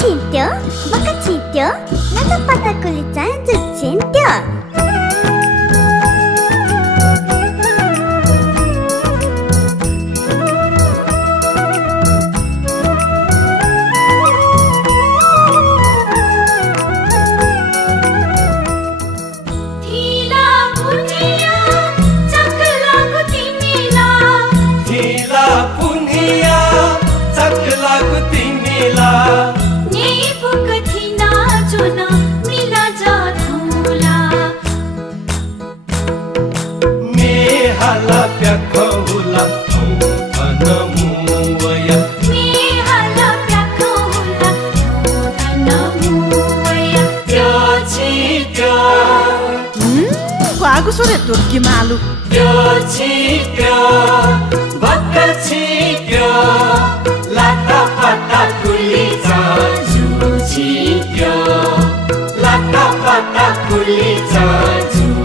छिन्ट्यो मका छिन्ट्यो नाता पता कुली चाहिँ जुट छिन्ट्यो Aku sore turki malu. Yo chikyo, baka chikyo, lata pata kuli chaju chikyo, lata pata kuli chaju.